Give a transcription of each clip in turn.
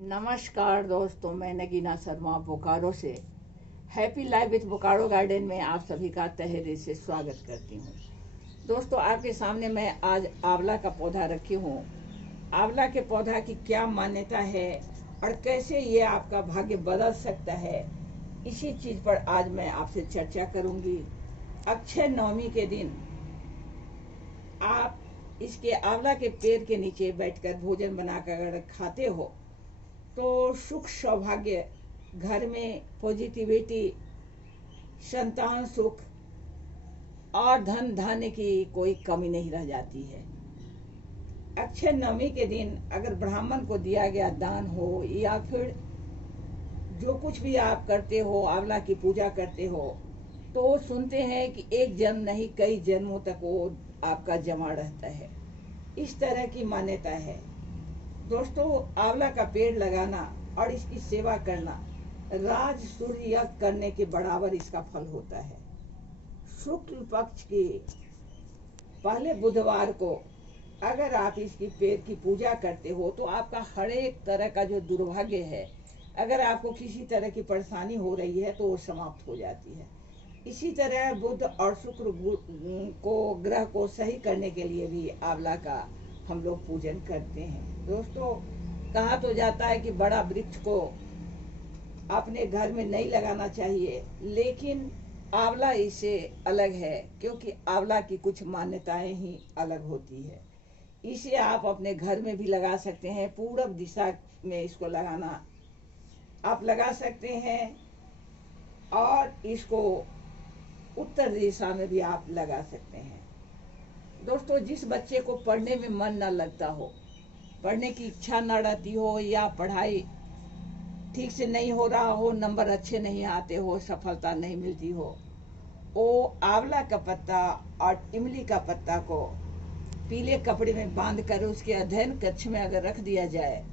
नमस्कार दोस्तों, मैं नगीना शर्मा बोकारो से happy life with Bokaro garden में आप सभी का तहे दिल से स्वागत करती हूँ। दोस्तों, आपके सामने मैं आज आंवला का पौधा रखी हूँ। आंवला के पौधा की क्या मान्यता है और कैसे ये आपका भाग्य बदल सकता है, इसी चीज पर आज मैं आपसे चर्चा करूंगी। अक्षय नवमी के दिन आप इसके आंवला के पेड़ के नीचे बैठकर भोजन बनाकर अगर खाते हो तो सुख सौभाग्य, घर में पॉजिटिविटी, संतान सुख और धन धान्य की कोई कमी नहीं रह जाती है। अक्षय नवमी के दिन अगर ब्राह्मण को दिया गया दान हो या फिर जो कुछ भी आप करते हो, आंवला की पूजा करते हो, तो सुनते हैं कि एक जन्म नहीं कई जन्मों तक वो आपका जमा रहता है। इस तरह की मान्यता है। दोस्तों, आंवला का पेड़ लगाना और इसकी सेवा करना राज सूर्य यज्ञ करने के बराबर इसका फल होता है। शुक्ल पक्ष के पहले बुधवार को अगर आप इसकी पेड़ की पूजा करते हो तो आपका हर एक तरह का जो दुर्भाग्य है, अगर आपको किसी तरह की परेशानी हो रही है तो वो समाप्त हो जाती है। इसी तरह बुध और शुक्र को ग्रह को सही करने के लिए भी आंवला का हम लोग पूजन करते हैं। दोस्तों, कहा तो जाता है कि बड़ा वृक्ष को अपने घर में नहीं लगाना चाहिए, लेकिन आंवला इससे अलग है क्योंकि आंवला की कुछ मान्यताएं ही अलग होती है। इसे आप अपने घर में भी लगा सकते हैं। पूरब दिशा में इसको लगाना आप लगा सकते हैं और इसको उत्तर दिशा में भी आप लगा सकते हैं। दोस्तों, जिस बच्चे को पढ़ने में मन न लगता हो, पढ़ने की इच्छा न रहती हो या पढ़ाई ठीक से नहीं हो रहा हो, नंबर अच्छे नहीं आते हो, सफलता नहीं मिलती हो, वो आंवला का पत्ता और इमली का पत्ता को पीले कपड़े में बांधकर उसके अध्ययन कक्ष में अगर रख दिया जाए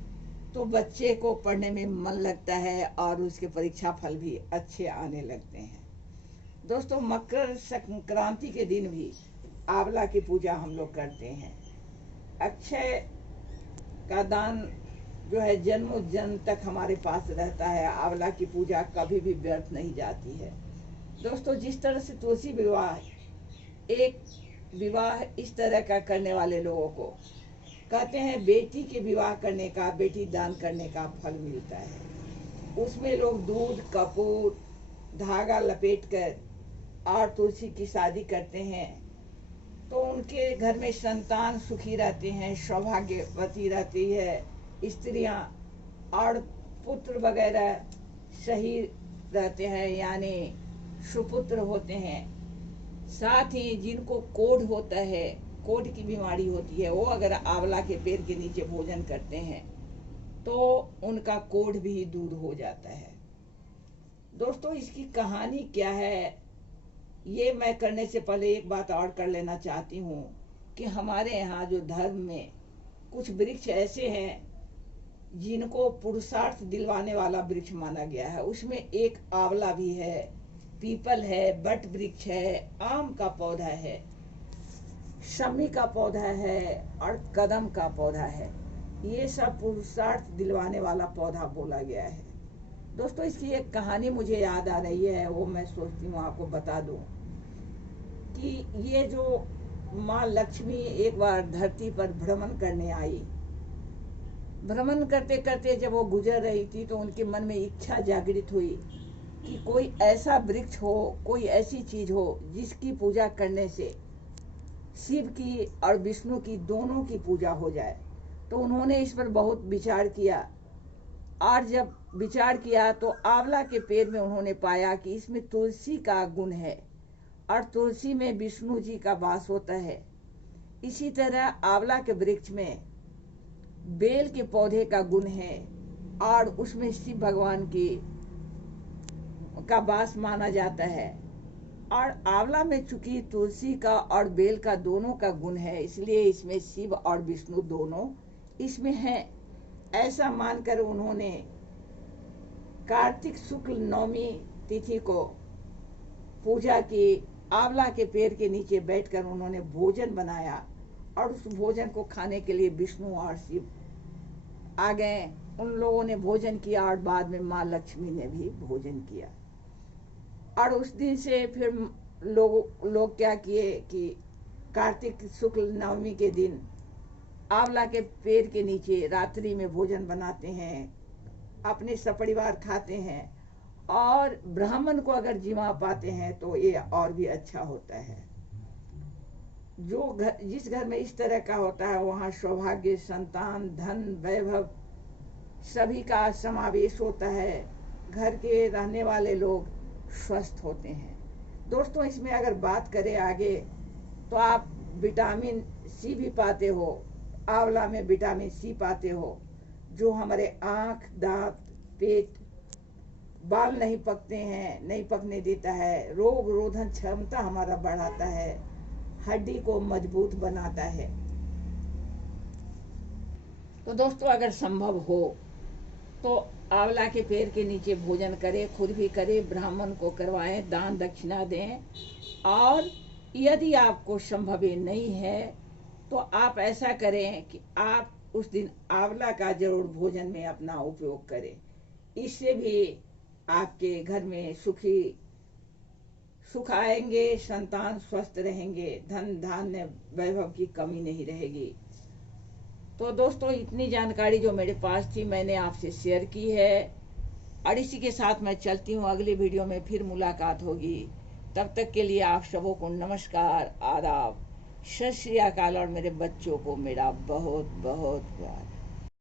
तो बच्चे को पढ़ने में मन लगता है और उसके परीक्षा फल भी अच्छे आने लगते हैं। दोस्तों, मकर संक्रांति के दिन भी आंवला की पूजा हम लोग करते हैं। अक्षय का दान जो है जन्मों जन्म तक हमारे पास रहता है। आंवला की पूजा कभी भी व्यर्थ नहीं जाती है। दोस्तों, जिस तरह से तुलसी विवाह एक विवाह इस तरह का करने वाले लोगों को कहते हैं बेटी के विवाह करने का, बेटी दान करने का फल मिलता है। उसमें लोग दूध, कपूर, धागा लपेटकर और तुलसी की शादी करते हैं तो उनके घर में संतान सुखी रहते हैं, सौभाग्यवती रहती है, स्त्रियां और पुत्र वगैरह सही रहते हैं, यानी सुपुत्र होते हैं। साथ ही जिनको कोढ़ होता है, कोढ़ की बीमारी होती है, वो अगर आंवला के पेड़ के नीचे भोजन करते हैं तो उनका कोढ़ भी दूर हो जाता है। दोस्तों, इसकी कहानी क्या है ये मैं करने से पहले एक बात और कर लेना चाहती हूँ कि हमारे यहाँ जो धर्म में कुछ वृक्ष ऐसे हैं जिनको पुरुषार्थ दिलवाने वाला वृक्ष माना गया है। उसमें एक आंवला भी है, पीपल है, बट वृक्ष है, आम का पौधा है, शमी का पौधा है और कदम का पौधा है। ये सब पुरुषार्थ दिलवाने वाला पौधा बोला गया है। दोस्तों, इसकी एक कहानी मुझे याद आ रही है, वो मैं सोचती हूँ आपको बता दूं कि ये जो माँ लक्ष्मी एक बार धरती पर भ्रमण करने आई, भ्रमण करते करते जब वो गुजर रही थी तो उनके मन में इच्छा जागृत हुई कि कोई ऐसा वृक्ष हो, कोई ऐसी चीज हो जिसकी पूजा करने से शिव की और विष्णु की दोनों की पूजा हो जाए। तो उन्होंने इस पर बहुत विचार किया और जब विचार किया तो आंवला के पेड़ में उन्होंने पाया कि इसमें तुलसी का गुण है और तुलसी में विष्णु जी का वास होता है। इसी तरह आंवला के वृक्ष में बेल के पौधे का गुण है और उसमें शिव भगवान की का वास माना जाता है। और आंवला में चूंकि तुलसी का और बेल का दोनों का गुण है, इसलिए इसमें शिव और विष्णु दोनों इसमें हैं। ऐसा मानकर उन्होंने कार्तिक शुक्ल नवमी तिथि को पूजा की। आंवला के पेड़ के नीचे बैठकर उन्होंने भोजन बनाया और उस भोजन को खाने के लिए विष्णु और शिव आ गए उन लोगों ने भोजन किया और बाद में माँ लक्ष्मी ने भी भोजन किया। और उस दिन से फिर लोग क्या किए कि कार्तिक शुक्ल नवमी के दिन आंवला के पेड़ के नीचे रात्रि में भोजन बनाते हैं, अपने सपरिवार खाते हैं, और ब्राह्मण को अगर जिमा पाते हैं तो ये और भी अच्छा होता है। जिस घर में इस तरह का होता है वहाँ सौभाग्य, संतान, धन, वैभव सभी का समावेश होता है। घर के रहने वाले लोग स्वस्थ होते हैं। दोस्तों, इसमें अगर बात करें आगे तो आप विटामिन सी भी पाते हो। आंवला में विटामिन सी पाते हो जो हमारे आँख, दांत, पेट, बाल नहीं पकने देता है, रोग रोधन क्षमता हमारा बढ़ाता है, हड्डी को मजबूत बनाता है। तो दोस्तों, अगर संभव हो तो आंवला के पेड़ के नीचे भोजन करें, खुद भी करें, ब्राह्मण को करवाएं, दान दक्षिणा दें। और यदि आपको संभव नहीं है तो आप ऐसा करें कि आप उस दिन आंवला का जरूर भोजन में अपना उपयोग करें। इससे भी आपके घर में सुख आएंगे, संतान स्वस्थ रहेंगे, धन धान्य वैभव की कमी नहीं रहेगी। तो दोस्तों, इतनी जानकारी जो मेरे पास थी मैंने आपसे शेयर की है, और इसी के साथ मैं चलती हूँ। अगली वीडियो में फिर मुलाकात होगी। तब तक के लिए आप सबों को नमस्कार, आदाब, सत श्री अकाल, और मेरे बच्चों को मेरा बहुत बहुत प्यार।